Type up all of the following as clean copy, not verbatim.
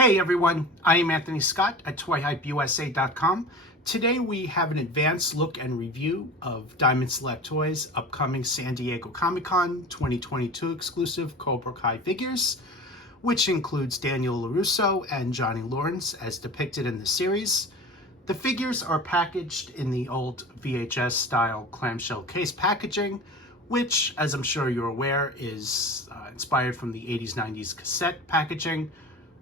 Hey everyone, I am Anthony Scott at ToyHypeUSA.com. Today we have an advanced look and review of Diamond Select Toys' upcoming San Diego Comic-Con 2022 exclusive Cobra Kai figures, which includes Daniel LaRusso and Johnny Lawrence as depicted in the series. The figures are packaged in the old VHS-style clamshell case packaging, which, as I'm sure you're aware, is inspired from the 80s, 90s cassette packaging.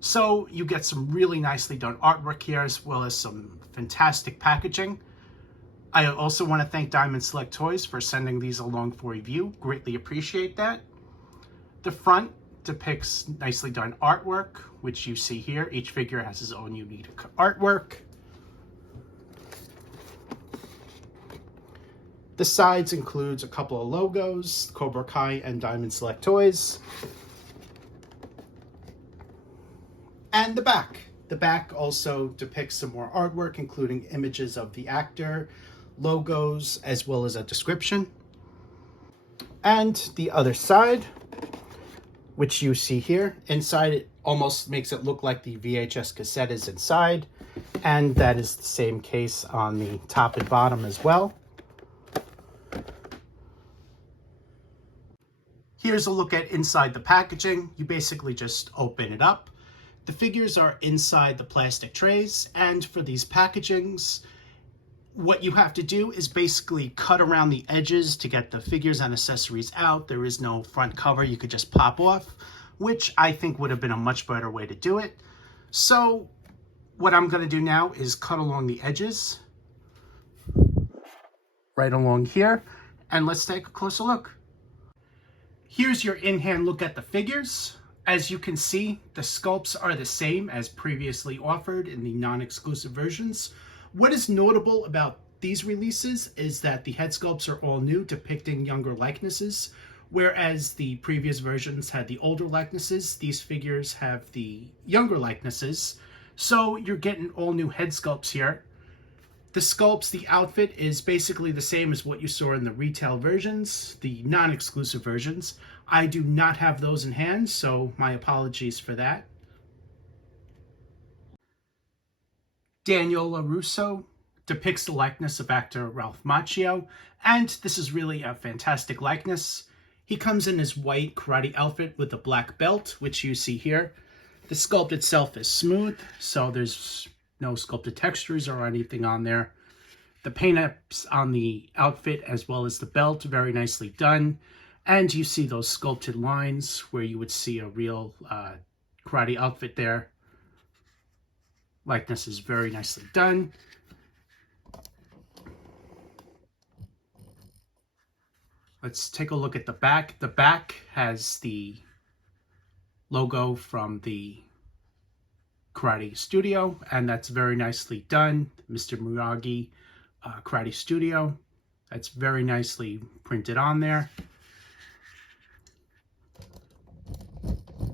So you get some really nicely done artwork here, as well as some fantastic packaging. I also want to thank Diamond Select Toys for sending these along for review. Greatly appreciate that. The front depicts nicely done artwork, which you see here. Each figure has his own unique artwork. The sides includes a couple of logos, Cobra Kai and Diamond Select Toys. And the back. The back also depicts some more artwork, including images of the actor, logos, as well as a description. And the other side, which you see here. Inside, it almost makes it look like the VHS cassette is inside. And that is the same case on the top and bottom as well. Here's a look at inside the packaging. You basically just open it up. The figures are inside the plastic trays, and for these packagings, what you have to do is basically cut around the edges to get the figures and accessories out. There is no front cover you could just pop off, which I think would have been a much better way to do it. So what I'm going to do now is cut along the edges, right along here, and let's take a closer look. Here's your in-hand look at the figures. As you can see, the sculpts are the same as previously offered in the non-exclusive versions. What is notable about these releases is that the head sculpts are all new, depicting younger likenesses, whereas the previous versions had the older likenesses. These figures have the younger likenesses, so you're getting all new head sculpts here. The sculpts, the outfit is basically the same as what you saw in the retail versions, the non-exclusive versions. I do not have those in hand, so my apologies for that. Daniel LaRusso depicts the likeness of actor Ralph Macchio, and this is really a fantastic likeness. He comes in his white karate outfit with a black belt, which you see here. The sculpt itself is smooth, so there's no sculpted textures or anything on there. The paint-ups on the outfit as well as the belt, very nicely done. And you see those sculpted lines where you would see a real karate outfit there. Likeness is very nicely done. Let's take a look at the back. The back has the logo from the Karate Studio, and that's very nicely done. Mr. Miyagi Karate Studio. That's very nicely printed on there.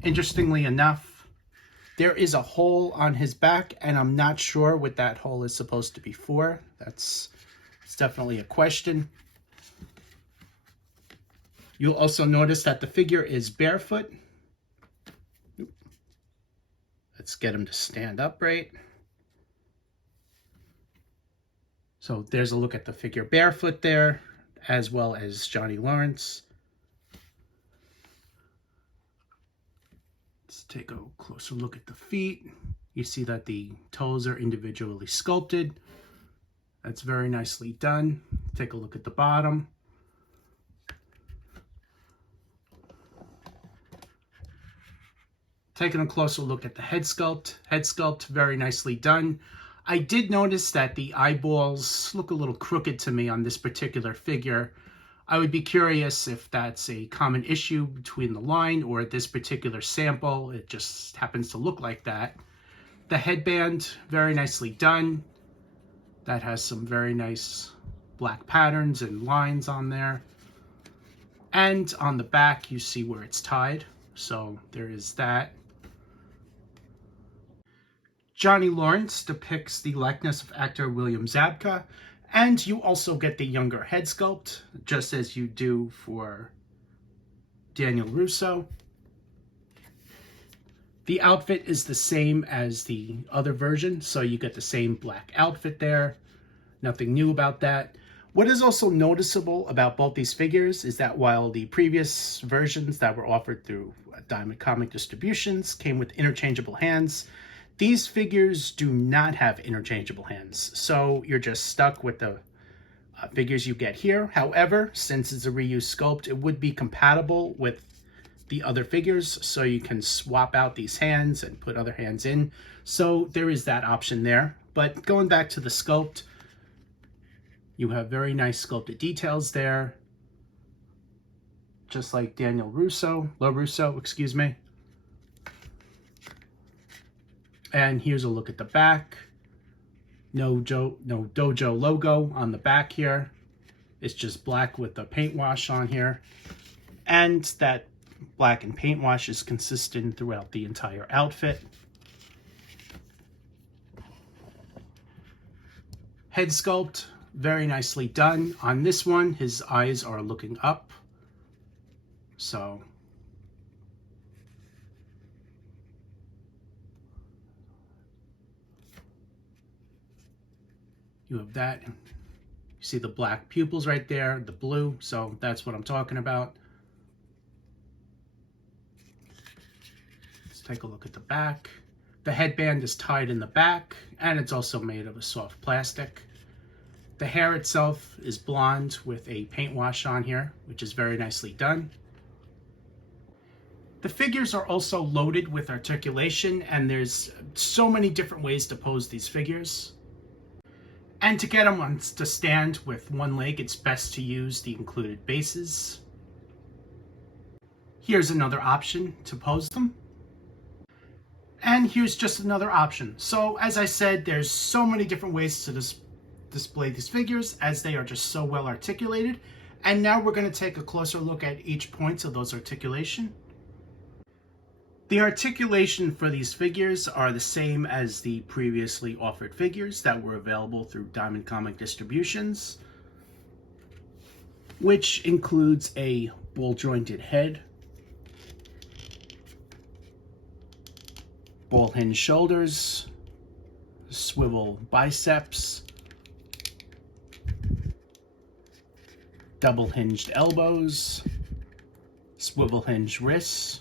Interestingly enough, there is a hole on his back, and I'm not sure what that hole is supposed to be for. It's definitely a question. You'll also notice that the figure is barefoot. Let's get him to stand upright. So there's a look at the figure barefoot there, as well as Johnny Lawrence. Let's take a closer look at the feet. You see that the toes are individually sculpted. That's very nicely done. Take a look at the bottom. Taking a closer look at the head sculpt. Head sculpt, very nicely done. I did notice that the eyeballs look a little crooked to me on this particular figure. I would be curious if that's a common issue between the line or this particular sample. It just happens to look like that. The headband, very nicely done. That has some very nice black patterns and lines on there. And on the back, you see where it's tied. So there is that. Johnny Lawrence depicts the likeness of actor William Zabka, and you also get the younger head sculpt, just as you do for Daniel Russo. The outfit is the same as the other version, so you get the same black outfit there. Nothing new about that. What is also noticeable about both these figures is that while the previous versions that were offered through Diamond Comic Distributions came with interchangeable hands, these figures do not have interchangeable hands. So you're just stuck with the figures you get here. However, since it's a reused sculpt, it would be compatible with the other figures, so you can swap out these hands and put other hands in. So there is that option there. But going back to the sculpt, you have very nice sculpted details there, just like LaRusso, excuse me. And here's a look at the back. No dojo logo on the back here. It's just black with the paint wash on here. And that black and paint wash is consistent throughout the entire outfit. Head sculpt, very nicely done. On this one, his eyes are looking up. So you have that. You see the black pupils right there, the blue. So that's what I'm talking about. Let's take a look at the back. The headband is tied in the back, and it's also made of a soft plastic. The hair itself is blonde with a paint wash on here, which is very nicely done. The figures are also loaded with articulation, and there's so many different ways to pose these figures. And to get them to stand with one leg, it's best to use the included bases. Here's another option to pose them. And here's just another option. So as I said, there's so many different ways to display these figures, as they are just so well articulated. And now we're going to take a closer look at each point of those articulation. The articulation for these figures are the same as the previously offered figures that were available through Diamond Comic Distributions, which includes a ball-jointed head, ball-hinged shoulders, swivel biceps, double-hinged elbows, swivel-hinged wrists,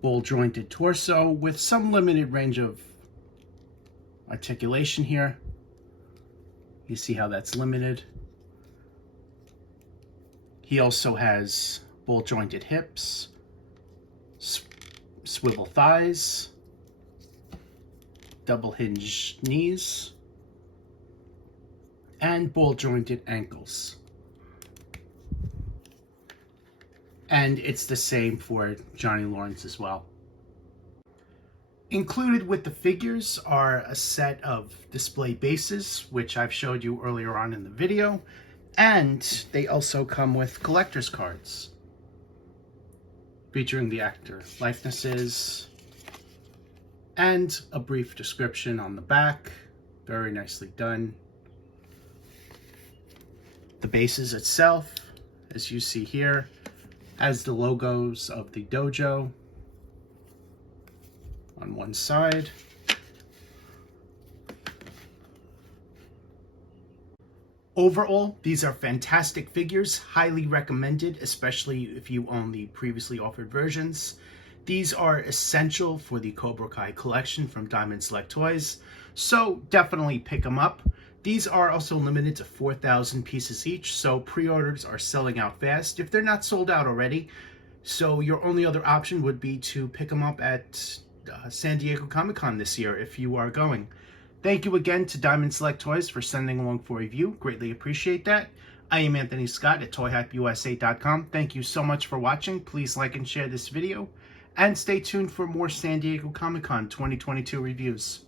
ball-jointed torso with some limited range of articulation here. You see how that's limited. He also has ball-jointed hips, swivel thighs, double-hinged knees, and ball-jointed ankles. And it's the same for Johnny Lawrence as well. Included with the figures are a set of display bases, which I've showed you earlier on in the video, and they also come with collector's cards featuring the actor likenesses and a brief description on the back. Very nicely done. The bases itself, as you see here, has the logos of the dojo on one side. Overall, these are fantastic figures, highly recommended, especially if you own the previously offered versions. These are essential for the Cobra Kai collection from Diamond Select Toys, so definitely pick them up. These are also limited to 4,000 pieces each, so pre-orders are selling out fast if they're not sold out already. So your only other option would be to pick them up at San Diego Comic-Con this year if you are going. Thank you again to Diamond Select Toys for sending along for a review. Greatly appreciate that. I am Anthony Scott at ToyHypeUSA.com. Thank you so much for watching. Please like and share this video, and stay tuned for more San Diego Comic-Con 2022 reviews.